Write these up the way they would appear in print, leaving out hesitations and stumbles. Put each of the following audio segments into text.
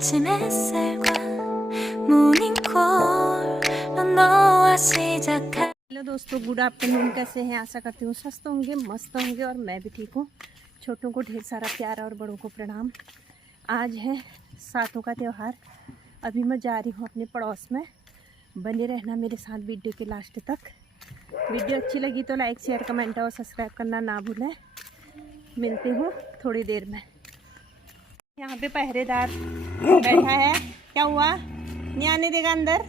Hello दोस्तों, good afternoon. कैसे हैं? आशा करती हूँ स्वस्थ होंगे, मस्त होंगे और मैं भी ठीक हूँ। छोटों को ढेर सारा प्यार और बड़ों को प्रणाम। आज है सातों का त्यौहार। अभी मैं जा रही हूँ अपने पड़ोस में। बने रहना मेरे साथ वीडियो के लास्ट तक। वीडियो अच्छी लगी तो लाइक शेयर कमेंट और सब्सक्राइब करना ना भूलें। मिलती हूँ थोड़ी देर में। यहाँ पे पहरेदार बैठा है। क्या हुआ? नहीं आने देगा अंदर?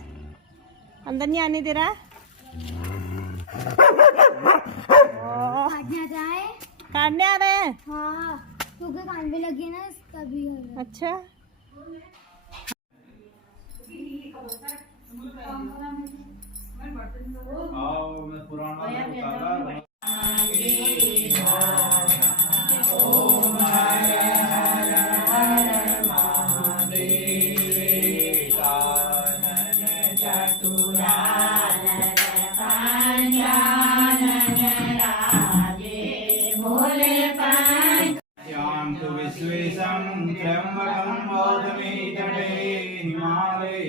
अंदर नहीं आने दे रहा। काटने आ रहे हैं। हाँ, क्योंकि कान पे लगी ना तभी। अच्छा, विश्वेशं त्र्यम्बकं गौतमी तटे हिमालये।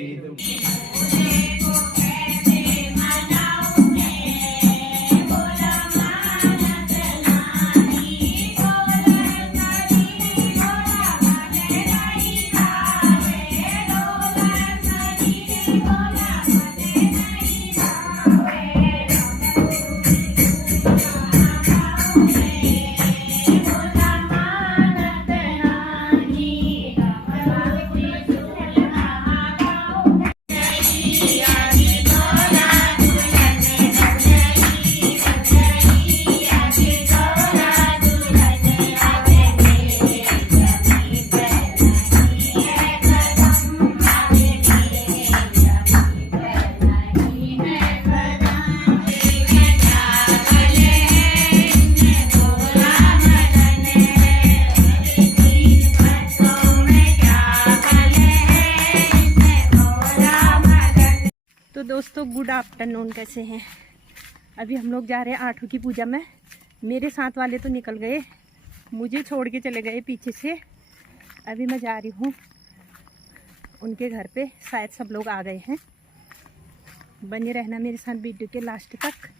तो दोस्तों गुड आफ्टरनून। कैसे हैं? अभी हम लोग जा रहे हैं आठू की पूजा में। मेरे साथ वाले तो निकल गए, मुझे छोड़ के चले गए पीछे से। अभी मैं जा रही हूँ उनके घर पे। शायद सब लोग आ गए हैं। बने रहना मेरे साथ वीडियो के लास्ट तक।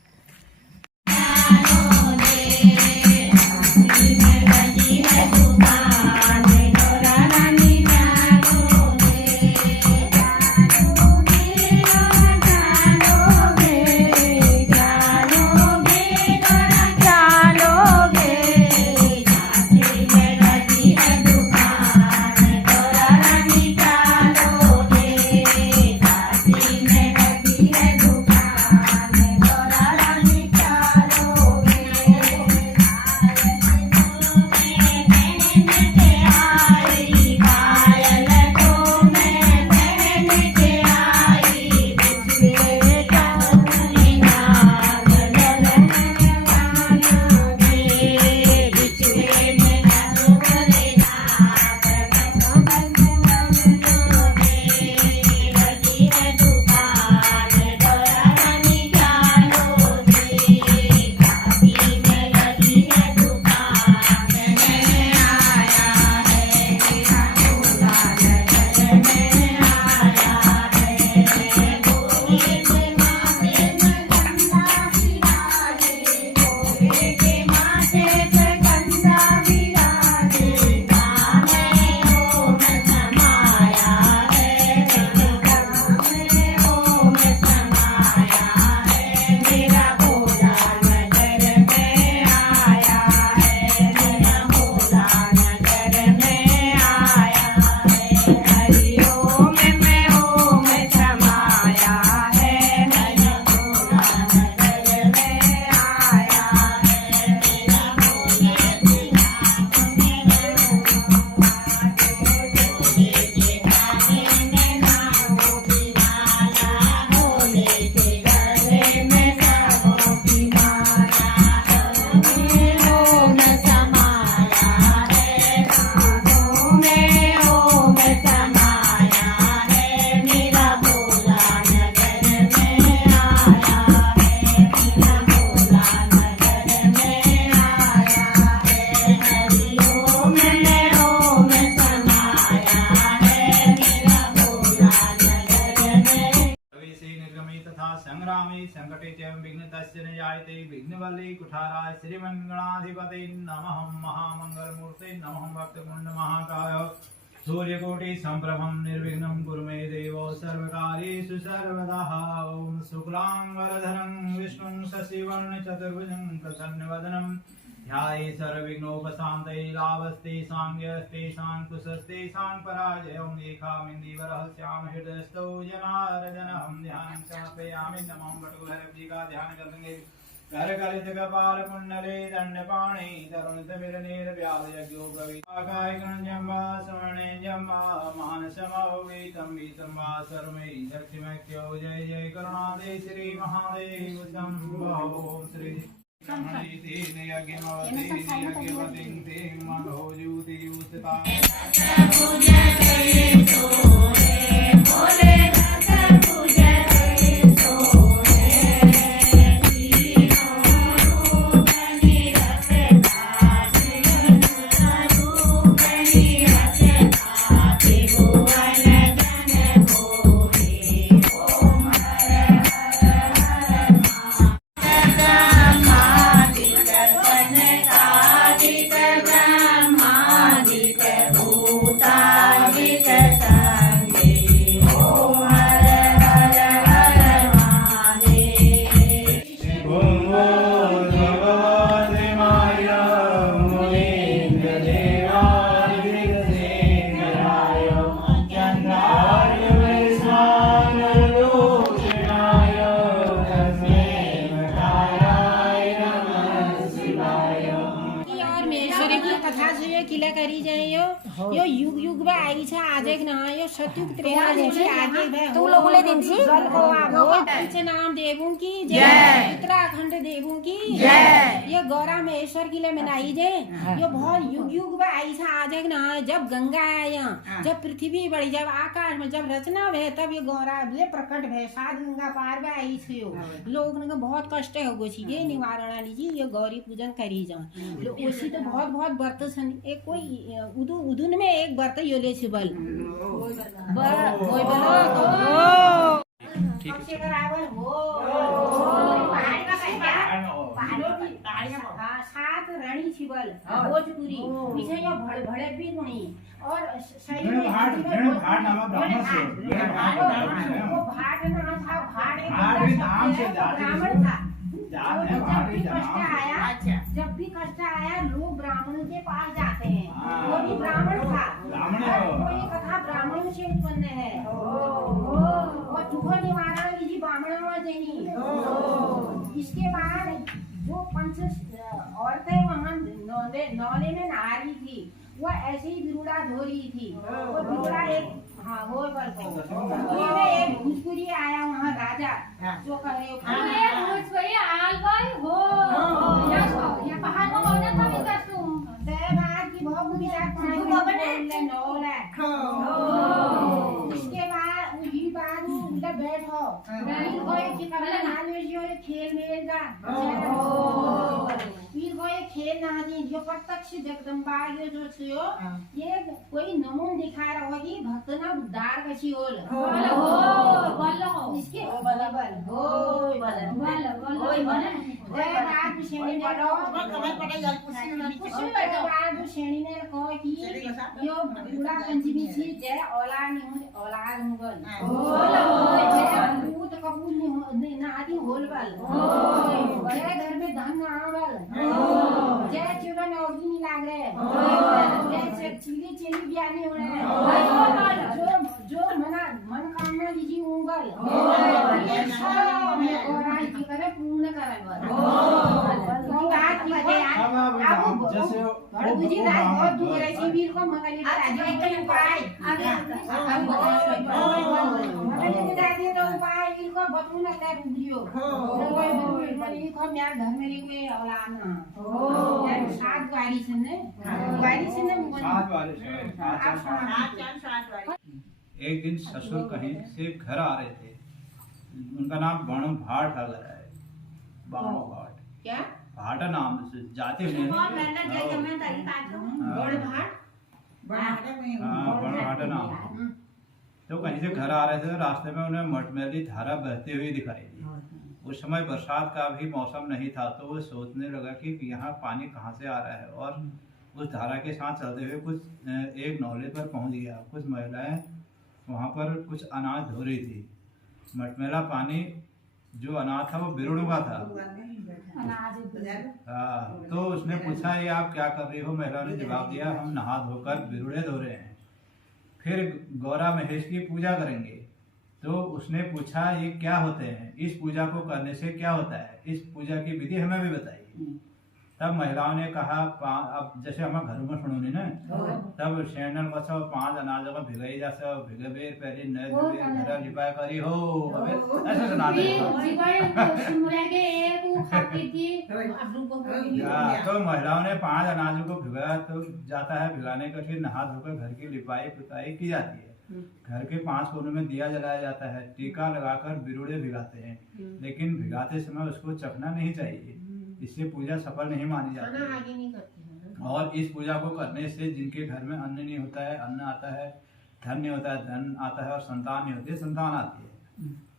तस्य न जायते विघ्नवल्ली कुठाराय श्रीमन्गणाधिपते नमः महामंगलमूर्ते नमः भक्तकुंड महाकाय सूर्यकोटि संप्रभं निर्विघ्नं कुरु मे देव सर्वकार्येषु सर्वदा ओम शुक्लांबरधरं विष्णुं शशिवर्णं चतुर्भुजं प्रसन्नवदनं ध्याये सर्वविघ्नोपशान्तये लाभस्ते सांग्यस्ते शांकुशस्ते सांपराजयं एकामिन्दीवरहस्याम हृदयस्थो जनार्दनहं ध्यानं समर्पयामि नमः वटुहरब्जी का ध्यान करेंगे करकलित कपाल कुंडले दंडपाणि तरुणितमिरनेर व्याधयज्ञो भविकाय गणजम्बा स्वर्णे जम्बा मानसमौगीतं गीतं वा सर्वै दक्षिमख्यो जय जय करुणादे श्री महादेव शंभो श्री कमलीति यज्ञमवति यज्ञवतिं ते मनोजुति युस्ता किला करी जाए यो युग युग बा आई छे आजे के ना यो सत्युग त्रेता से आगे बा तू लोग ले दिन छी जल को आगो पंच नाम देवों की जय उत्तराखंड देवों की जय ये गौरा महेश्वर किला मनाई जे यो बहुत युग युग बा आई छे आजे के ना जब गंगा आया जब पृथ्वी बढ़ी जब आकाश में जब रचना भे तब ये गौरा ले प्रकट भे सात गंगा पार बा आई छे यो लोग ने बहुत कष्ट हो गो छी ये निवारण लीजी ये गौरी पूजन करी जा ओसी तो बहुत बहुत व्रत छन एक कोई उदुन में एक व्रत यो ले छी बल कोई बलो ठीक है करावल हो पहाड़ का पहाड़ों की हां सात रानी छी बल भोजपुरी पीछे यो भड़े भी नहीं और शैली में घाट नाम ब्राह्मण से वो घाट ना था घाट एक नाम से ब्राह्मण था जब भी कष्ट आया लोग ब्राह्मणों के पास जाते हैं वो भी ब्राह्मण था वो ये कथा ब्राह्मण से उत्पन्न है और दुख निवारण लीजिए ब्राह्मण जैनी इसके बाद जो पंच औरतें वहाँ नौले में नहा रही थी वो ऐसे ही बिरुड़ा धो रही थी वो बिरुड़ा एक हाँ वो में एक भोजपुरी आया वहाँ राजा जो करे भोजपुरी आल गई हो ये पहाड़ में होने का भी कसम देवाग की बहुत बुरी बात नौला इसके बाद उसी बाद उधर बैठो कोई की करना नाल में जो खेल में का फिर कोई खेल ना दी जो प्रत्यक्ष जगदम्बा जो छयो ये कोई नमून दिखा रहा हो कि भक्त ना उद्धार कशी होल इसके बल जय रात श्रेणी ने श्रेणी ने कहो कि यो पूरा पंचमी छी जय औलाद मुगल भूत कबूल नहीं ना आदि होल बल जय घर में धन आवल जय चुगन औगी नहीं लाग रहे जय चीली चीली बियानी हो रहे जो मन कामना लीजिए उंगल और आई की करे पूर्ण करल तो बात की है अब जैसे बुझी रात बहुत दूर है शिविर को मंगली राजा एक उपाय मंगली राजा तो उपाय इनको बतून कर रुबियो कोई बड़ी को मेरा घर में कोई औलाद ना यार सात वारी से ने सात वारी एक दिन ससुर कहीं से घर आ रहे थे उनका नाम बाणो भाट लग रहा है बाणो भाट क्या भाटा नाम से जाते हुए भाटा नाम तो कहीं से घर आ रहे थे रास्ते में उन्हें मटमैली धारा बहती हुई दिखाई दी उस समय बरसात का भी मौसम नहीं था, तो वो सोचने लगा कि यहाँ पानी कहाँ से आ रहा है, और उस धारा के साथ चलते हुए कुछ एक नौले पर पहुँच गया। कुछ महिलाएं वहाँ पर कुछ अनाज धो रही थी। मटमैला पानी जो अनाज था वो बिरुड़ हुआ था। हाँ, तो उसने पूछा ये आप क्या कर रही हो? महिला ने जवाब दिया हम नहा धोकर बिरुड़े धो रहे हैं, फिर गौरा महेश की पूजा करेंगे। तो उसने पूछा ये क्या होते हैं, इस पूजा को करने से क्या होता है, इस पूजा की विधि हमें भी बताइए। तब महिलाओं ने कहा अब जैसे हम घरों में सुनूनी ना, तब शेणल बचाओ 5 अनाज में भिगाई जा सब भिगबे पहले नए घर लिपाया करी हो, ऐसे सुनाते तो महिलाओं ने 5 अनाजों को भिगाया तो जाता है, भिगाने का फिर नहा धोकर घर की लिपाई पुताई की जाती है। घर के 5 कोनों में दिया जलाया जाता है, टीका लगाकर बिरुड़े भिगाते हैं, लेकिन भिगाते समय उसको चखना नहीं चाहिए, इससे पूजा सफल नहीं मानी जाती। और इस पूजा को करने से जिनके घर में अन्न नहीं होता है अन्न आता है, धन नहीं होता है धन आता है, और संतान नहीं होती संतान आती है।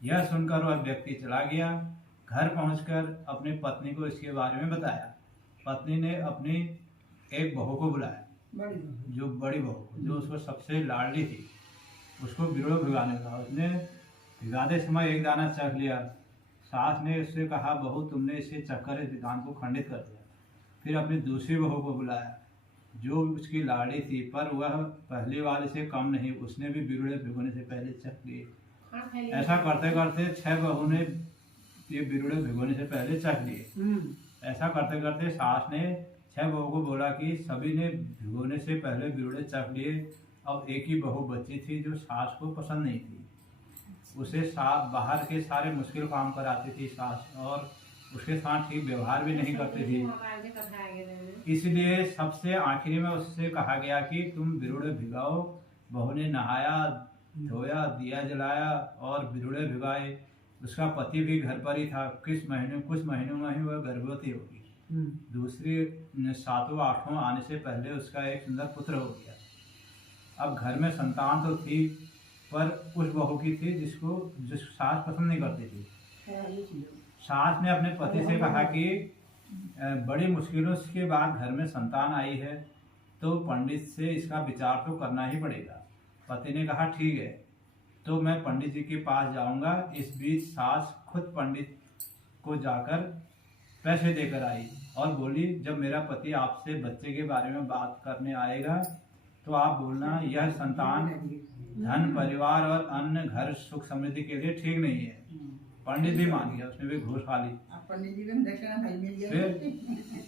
यह सुनकर वह व्यक्ति चला गया। घर पहुंचकर अपनी पत्नी को इसके बारे में बताया। पत्नी ने अपनी एक बहू को बुलाया, जो बड़ी बहू जो उसको सबसे लाडली थी, उसको बिरुड़े भिगाने लगा। उसने भिगाते समय एक दाना चख लिया। सास ने उससे कहा बहू तुमने इसे चखकर इस विधान को खंडित कर दिया। फिर अपनी दूसरी बहू को बुलाया जो उसकी लाड़ी थी, पर वह पहली वाले से कम नहीं, उसने भी बिरुड़े भिगोने से पहले चख लिए। ऐसा करते करते 6 बहू ने ये बिरुड़े भिगोने से पहले चख लिए। ऐसा करते करते सास ने 6 बहू को बोला कि सभी ने भिगोने से पहले बिरुड़े चख लिए। अब एक ही बहू बची थी जो सास को पसंद नहीं थी। उसे बाहर के सारे मुश्किल काम कराती थी सास, और उसके साथ ठीक व्यवहार भी नहीं करती थी। इसलिए सबसे आखिरी में उससे कहा गया कि तुम बिरुड़े भिगाओ। बहू ने नहाया धोया, दिया जलाया और बिरुड़े भिगाए। उसका पति भी घर पर ही था। कुछ महीनों में ही वह गर्भवती होगी। दूसरी 7वां 8वां आने से पहले उसका एक सुंदर पुत्र हो गया। अब घर में संतान तो थी, पर उस बहू की थी जिस सास पसंद नहीं करती थी। सास ने अपने पति से कहा कि बड़ी मुश्किलों के बाद घर में संतान आई है, तो पंडित से इसका विचार तो करना ही पड़ेगा। पति ने कहा ठीक है, तो मैं पंडित जी के पास जाऊंगा। इस बीच सास खुद पंडित को जाकर पैसे देकर आई और बोली जब मेरा पति आपसे बच्चे के बारे में बात करने आएगा तो आप बोलना यह संतान धन परिवार और अन्य घर सुख समृद्धि के लिए ठीक नहीं है। पंडित भी मान गया, उसने भी घूस खा ली। फिर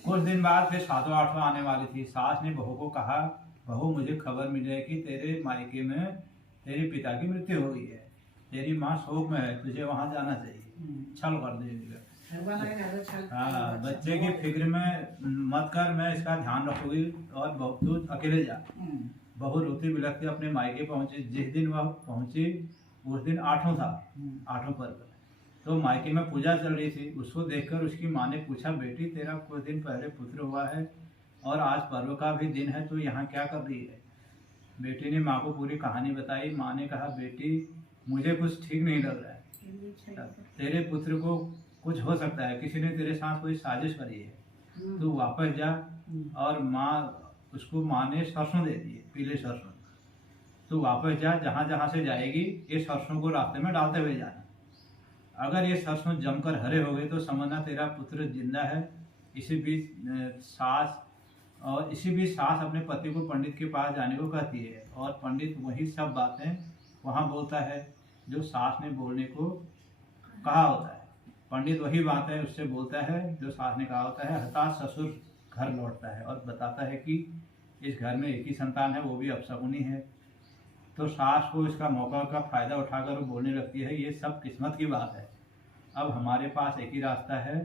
कुछ दिन बाद फिर 7वां 8वां आने वाली थी। सास ने बहू को कहा बहू मुझे खबर मिली है कि तेरे मायके में तेरे पिता की मृत्यु हो गई है, तेरी माँ शोक में है, तुझे वहां जाना चाहिए। छल कर देगा। हाँ, बच्चे की फिक्र में मत कर, मैं इसका ध्यान रखूंगी और तू अकेले जा। बहू रोती बिलखती अपने मायके पहुंची। जिस दिन वह पहुंची उस दिन 8वां था, 8वां पर्व। तो मायके में पूजा चल रही थी। उसको देखकर उसकी माँ ने पूछा बेटी तेरा कुछ दिन पहले पुत्र हुआ है और आज पर्व का भी दिन है, तो यहाँ क्या कर रही है? बेटी ने माँ को पूरी कहानी बताई। माँ ने कहा बेटी मुझे कुछ ठीक नहीं लग रहा है, तेरे पुत्र को कुछ हो सकता है, किसी ने तेरे साथ कोई साजिश करी है, तू वापस जा। और उसको माँ ने सरसों दे दिए, पीले सरसों। तू वापस जा, जहाँ जहाँ से जाएगी ये सरसों को रास्ते में डालते हुए जाना। अगर ये सरसों जमकर हरे हो गए तो समझना तेरा पुत्र जिंदा है। इसी बीच सास अपने पति को पंडित के पास जाने को कहती है और पंडित वही सब बातें वहाँ बोलता है जो सास ने बोलने को कहा होता है। पंडित वही बातें उससे बोलता है जो सास ने कहा होता है। हताश ससुर घर लौटता है और बताता है कि इस घर में एक ही संतान है, वो भी अपशकुनी है। तो सास को इसका मौका का फायदा उठाकर वो बोलने लगती है ये सब किस्मत की बात है, अब हमारे पास एक ही रास्ता है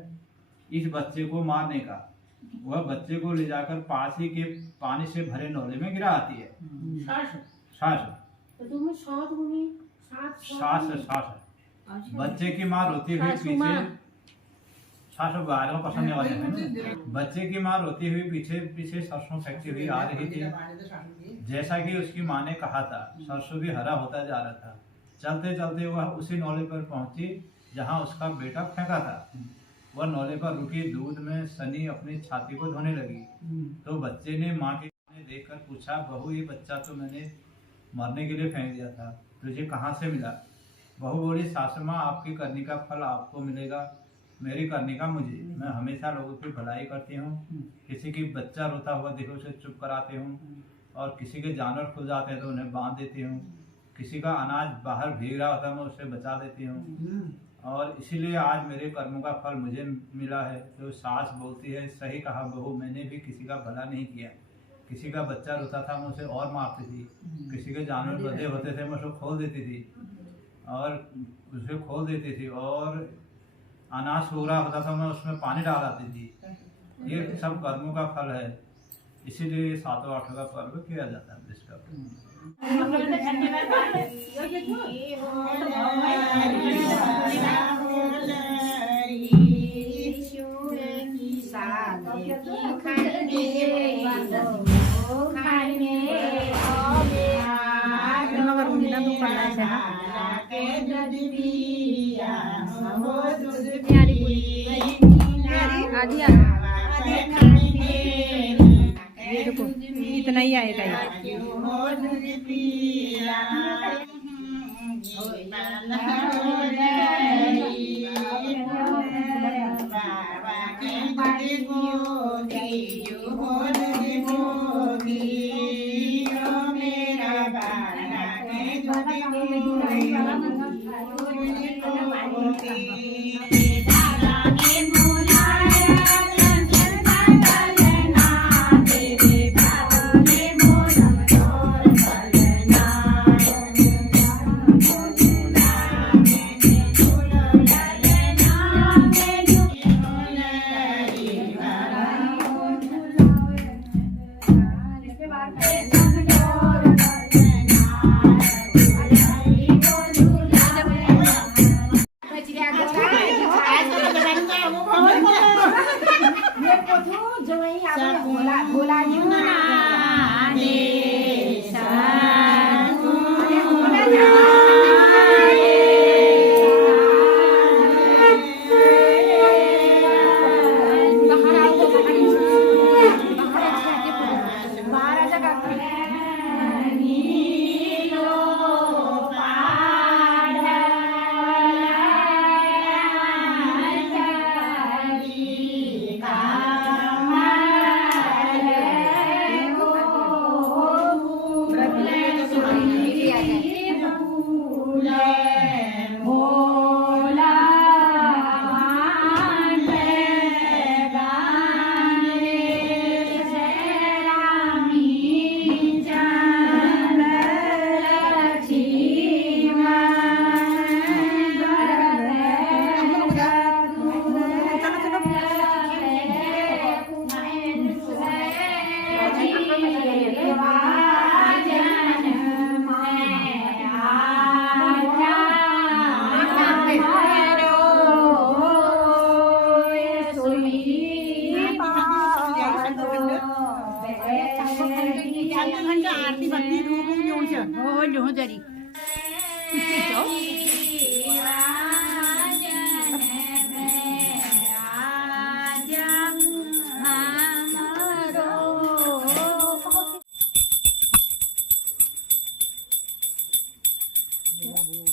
इस बच्चे को मारने का। वह बच्चे को ले जाकर पास ही के पानी से भरे नौले में गिरा आती है। सास बच्चे की माँ रोती हुई पीछे पसंद वाले हैं। बच्चे की माँ रोती हुई पीछे सरसों फेंकती हुई आ रही थी। जैसा कि उसकी माँ ने कहा था, सरसों भी हरा होता जा रहा था। चलते चलते वह उसी नौले पर पहुंची जहाँ उसका बेटा फेंका था। वह नौले पर रुकी दूध में सनी अपनी छाती को धोने लगी तो बच्चे ने माँ के देखकर पूछा, बहू ये बच्चा तो मैंने मरने के लिए फेंक दिया था, तुझे कहाँ से मिला? बहू बोली, सासू माँ आपकी करनी का फल आपको मिलेगा, मेरी करनी का मुझे। मैं हमेशा लोगों की भलाई करती हूँ, किसी की बच्चा रोता हुआ देखो उसे चुप कराती हूँ और किसी के जानवर खुल जाते हैं तो उन्हें बांध देती हूँ, किसी का अनाज बाहर भीग रहा होता है मैं उसे बचा देती हूँ और इसीलिए आज मेरे कर्मों का फल मुझे मिला है। तो सास बोलती है, सही कहा बहू, मैंने भी किसी का भला नहीं किया, किसी का बच्चा रोता था मैं उसे और मारती थी, किसी के जानवर बंधे होते थे मैं उसे खोल देती थी और अनाज सूख रहा होता था मैं उसमें पानी डाल आती थी। ये सब कर्मों का फल है, इसीलिए 7-8 का पर्व किया जाता है इसका। देखो इतना ही आएगा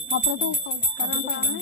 कपड़ा तो करना पड़ा ना।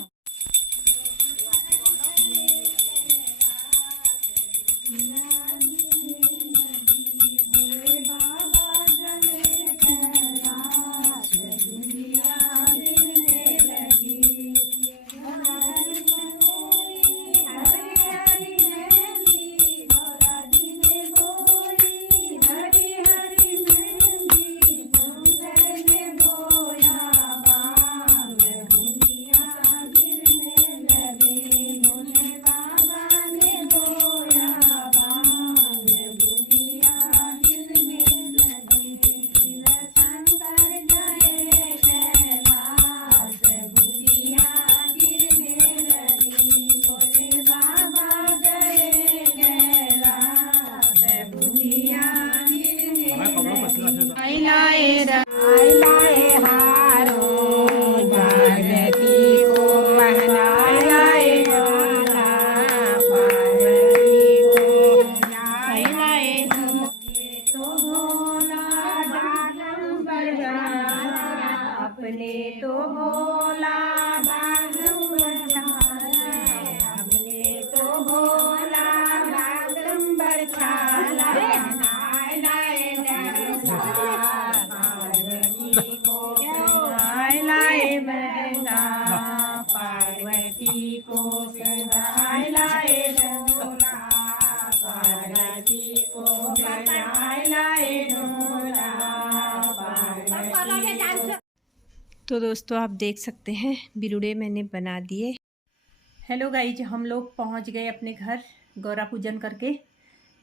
हारो जागती को महनाया तो दोस्तों आप देख सकते हैं बिरुड़े मैंने बना दिए। हेलो गाइज, हम लोग पहुंच गए अपने घर गौरा पूजन करके।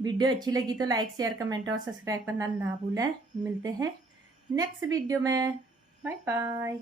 वीडियो अच्छी लगी तो लाइक शेयर कमेंट और सब्सक्राइब करना ना भूलें। मिलते हैं नेक्स्ट वीडियो में। Bye bye.